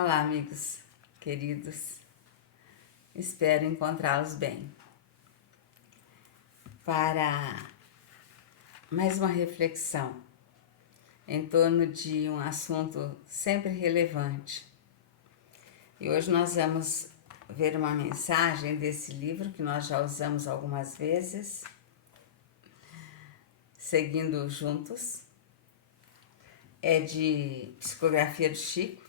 Olá, amigos queridos, espero encontrá-los bem. Para mais uma reflexão em torno de um assunto sempre relevante. E hoje nós vamos ver uma mensagem desse livro que nós já usamos algumas vezes, Seguindo Juntos. É de psicografia do Chico.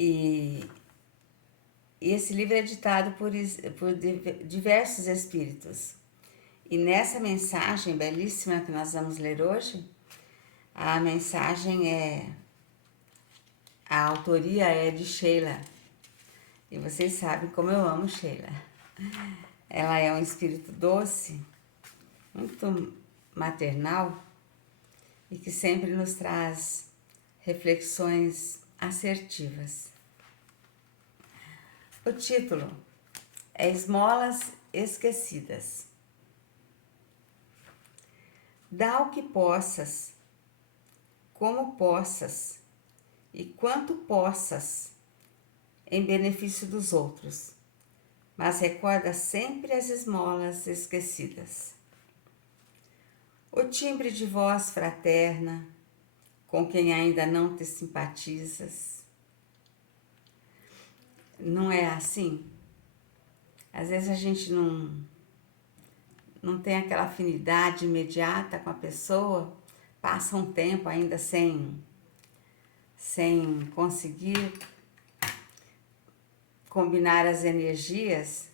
E esse livro é ditado por diversos espíritos. E nessa mensagem belíssima que nós vamos ler hoje, a mensagem a autoria é de Sheila. E vocês sabem como eu amo Sheila. Ela é um espírito doce, muito maternal e que sempre nos traz reflexões assertivas. O título é Esmolas Esquecidas. Dá o que possas, como possas e quanto possas em benefício dos outros, mas recorda sempre as esmolas esquecidas. O timbre de voz fraterna, com quem ainda não te simpatizas. Não é assim? Às vezes a gente não tem aquela afinidade imediata com a pessoa, passa um tempo ainda sem conseguir combinar as energias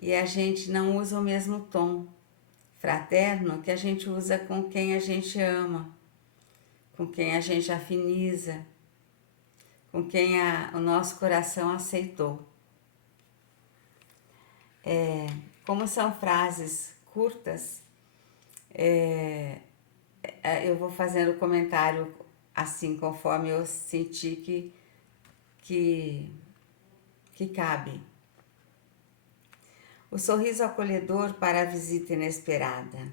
e a gente não usa o mesmo tom fraterno que a gente usa com quem a gente ama, com quem a gente afiniza, com quem o nosso coração aceitou. Como são frases curtas, eu vou fazendo comentário assim, conforme eu senti que cabe. O sorriso acolhedor para a visita inesperada.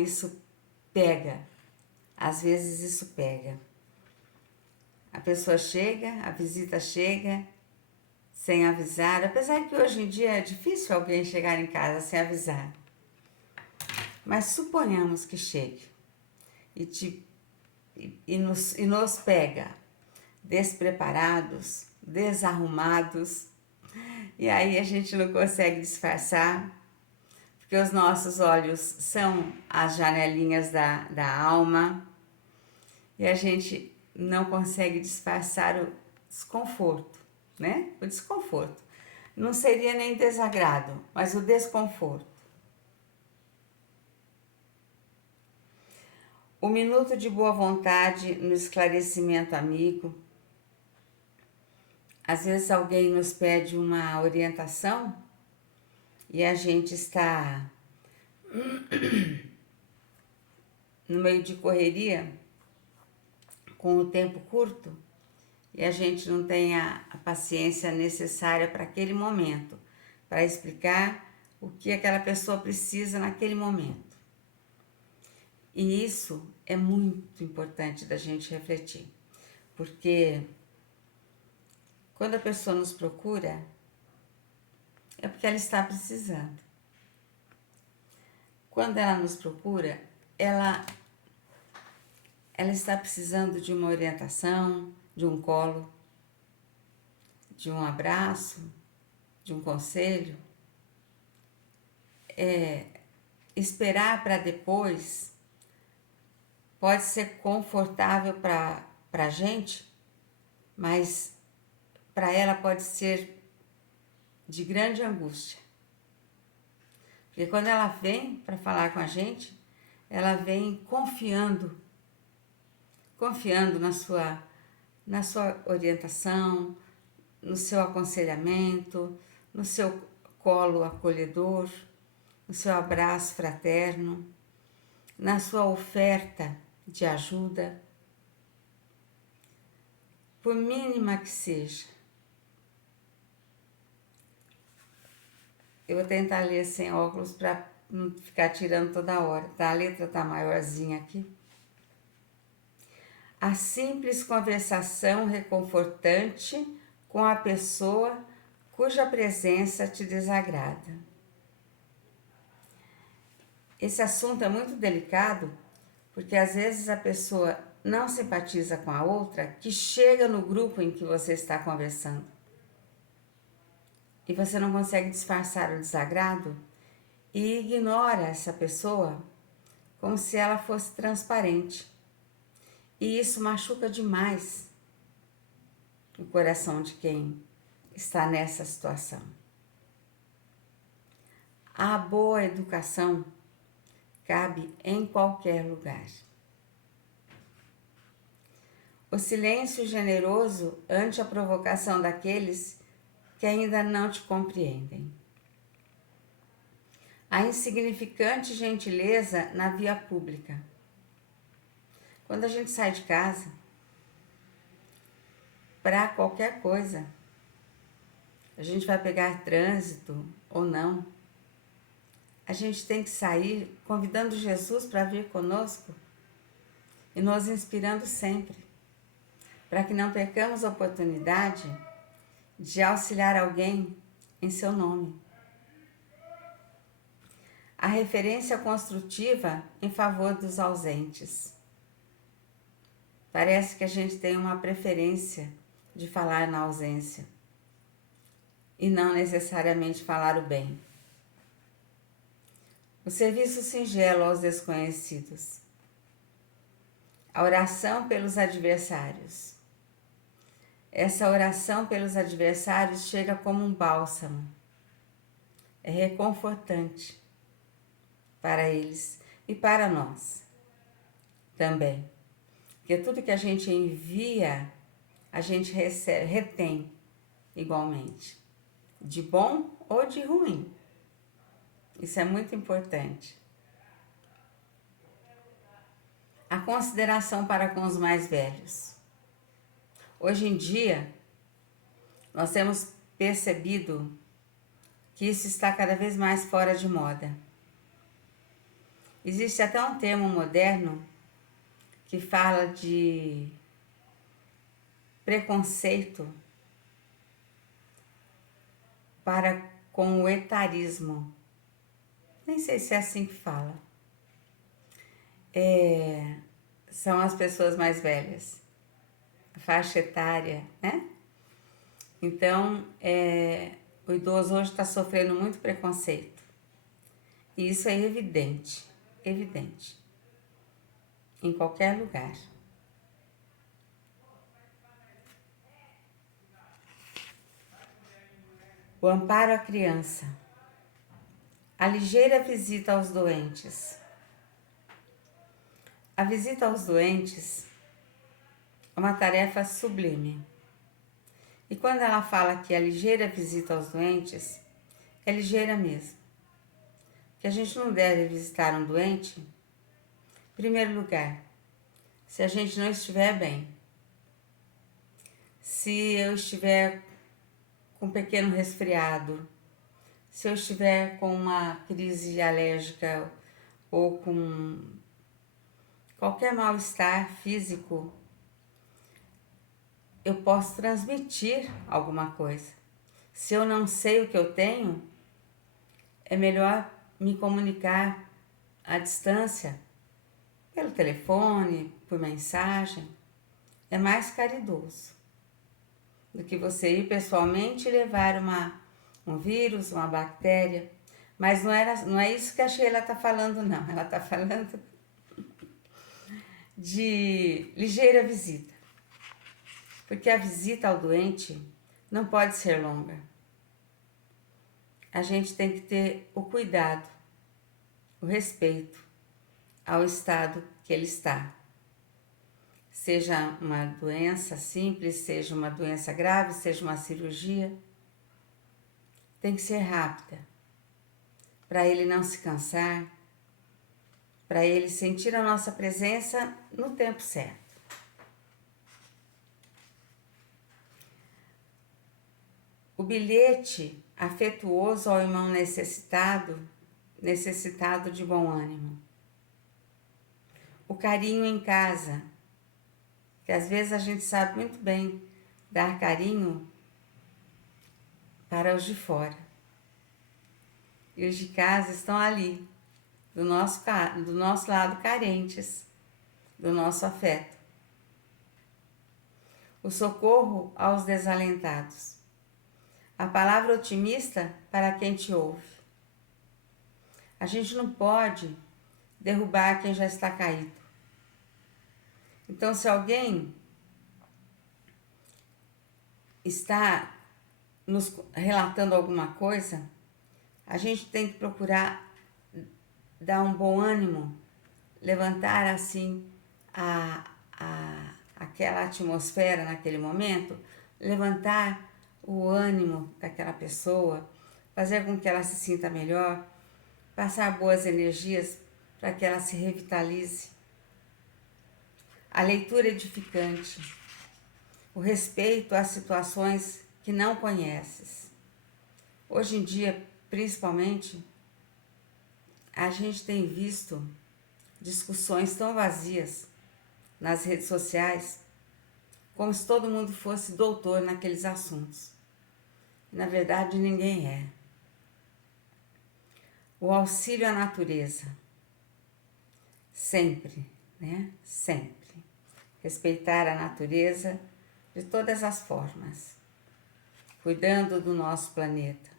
Isso pega. Às vezes isso pega. A pessoa chega, a visita chega sem avisar, apesar que hoje em dia é difícil alguém chegar em casa sem avisar. Mas suponhamos que chegue e nos pega despreparados, desarrumados, e aí a gente não consegue disfarçar, porque os nossos olhos são as janelinhas da alma, e a gente não consegue disfarçar o desconforto, né? O desconforto. Não seria nem desagrado, mas o desconforto. O minuto de boa vontade no esclarecimento amigo. Às vezes alguém nos pede uma orientação e a gente está no meio de correria, com o tempo curto, e a gente não tem a paciência necessária para aquele momento, para explicar o que aquela pessoa precisa naquele momento. E isso é muito importante da gente refletir, porque quando a pessoa nos procura, é porque ela está precisando. Quando ela nos procura, ela está precisando de uma orientação, de um colo, de um abraço, de um conselho. Esperar para depois pode ser confortável para a gente, mas para ela pode ser de grande angústia. Porque quando ela vem para falar com a gente, ela vem confiando na sua orientação, no seu aconselhamento, no seu colo acolhedor, no seu abraço fraterno, na sua oferta de ajuda, por mínima que seja. Eu vou tentar ler sem óculos para não ficar tirando toda hora, tá? A letra tá maiorzinha aqui. a simples conversação reconfortante com a pessoa cuja presença te desagrada. Esse assunto é muito delicado, porque às vezes a pessoa não simpatiza com a outra que chega no grupo em que você está conversando. E você não consegue disfarçar o desagrado e ignora essa pessoa como se ela fosse transparente. E isso machuca demais o coração de quem está nessa situação. A boa educação cabe em qualquer lugar. O silêncio generoso ante a provocação daqueles que ainda não te compreendem. A insignificante gentileza na via pública. Quando a gente sai de casa, para qualquer coisa, a gente vai pegar trânsito ou não, a gente tem que sair convidando Jesus para vir conosco e nos inspirando sempre, para que não percamos a oportunidade de auxiliar alguém em seu nome. A referência construtiva em favor dos ausentes. Parece que a gente tem uma preferência de falar na ausência e não necessariamente falar o bem. O serviço singelo aos desconhecidos. A oração pelos adversários. Essa oração pelos adversários chega como um bálsamo. É reconfortante para eles e para nós também. Porque tudo que a gente envia, a gente retém igualmente, de bom ou de ruim. Isso é muito importante. A consideração para com os mais velhos. Hoje em dia, nós temos percebido que isso está cada vez mais fora de moda. Existe até um termo moderno que fala de preconceito para com o etarismo. Nem sei se é assim que fala. São as pessoas mais velhas, a faixa etária, né? Então, o idoso hoje está sofrendo muito preconceito. E isso é evidente, evidente, em qualquer lugar. O amparo à criança. A ligeira visita aos doentes. A visita aos doentes é uma tarefa sublime. E quando ela fala que a ligeira visita aos doentes, é ligeira mesmo. Que a gente não deve visitar um doente, em primeiro lugar, se a gente não estiver bem. Se eu estiver com um pequeno resfriado, se eu estiver com uma crise alérgica ou com qualquer mal-estar físico, eu posso transmitir alguma coisa. Se eu não sei o que eu tenho, é melhor me comunicar à distância, pelo telefone, por mensagem. É mais caridoso do que você ir pessoalmente e levar um vírus, uma bactéria. Mas não é isso que a Sheila está falando, não. Ela está falando de ligeira visita. Porque a visita ao doente não pode ser longa. A gente tem que ter o cuidado, o respeito ao estado que ele está. Seja uma doença simples, seja uma doença grave, seja uma cirurgia, tem que ser rápida, para ele não se cansar, para ele sentir a nossa presença no tempo certo. O bilhete afetuoso ao irmão necessitado de bom ânimo. O carinho em casa, que às vezes a gente sabe muito bem dar carinho para os de fora. E os de casa estão ali, do nosso lado, carentes do nosso afeto. O socorro aos desalentados. A palavra otimista para quem te ouve. A gente não pode derrubar quem já está caído. Então, se alguém está nos relatando alguma coisa, a gente tem que procurar dar um bom ânimo, levantar assim aquela atmosfera naquele momento, levantar o ânimo daquela pessoa, fazer com que ela se sinta melhor, passar boas energias para que ela se revitalize. A leitura edificante, o respeito às situações que não conheces. Hoje em dia, principalmente, a gente tem visto discussões tão vazias nas redes sociais, como se todo mundo fosse doutor naqueles assuntos. Na verdade, ninguém é. O auxílio à natureza. Sempre, né? Sempre. Respeitar a natureza de todas as formas, cuidando do nosso planeta.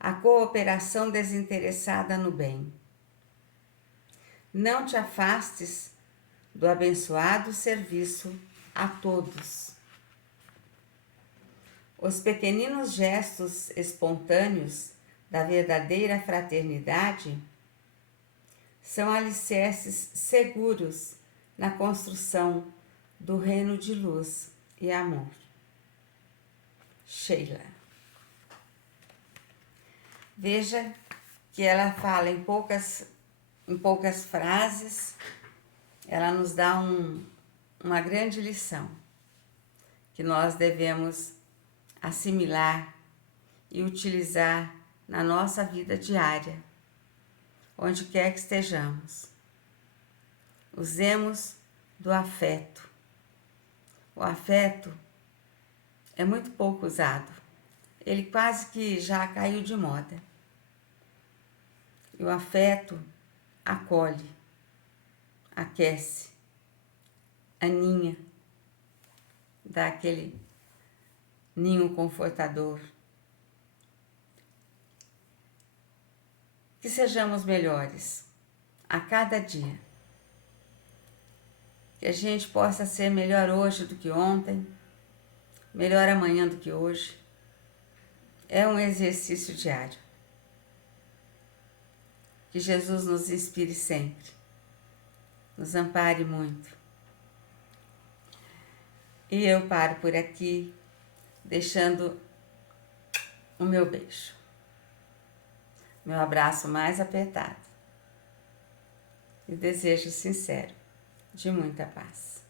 A cooperação desinteressada no bem. Não te afastes do abençoado serviço a todos. Os pequeninos gestos espontâneos da verdadeira fraternidade são alicerces seguros na construção do reino de luz e amor. Sheila. Veja que ela fala em poucas frases, ela nos dá uma grande lição que nós devemos assimilar e utilizar na nossa vida diária, onde quer que estejamos. Usemos do afeto. O afeto é muito pouco usado. Ele quase que já caiu de moda. E o afeto acolhe, aquece, aninha, dá aquele ninho confortador. Que sejamos melhores a cada dia. Que a gente possa ser melhor hoje do que ontem, melhor amanhã do que hoje. É um exercício diário. Que Jesus nos inspire sempre, nos ampare muito. E eu paro por aqui, deixando o meu beijo, meu abraço mais apertado e desejo sincero de muita paz.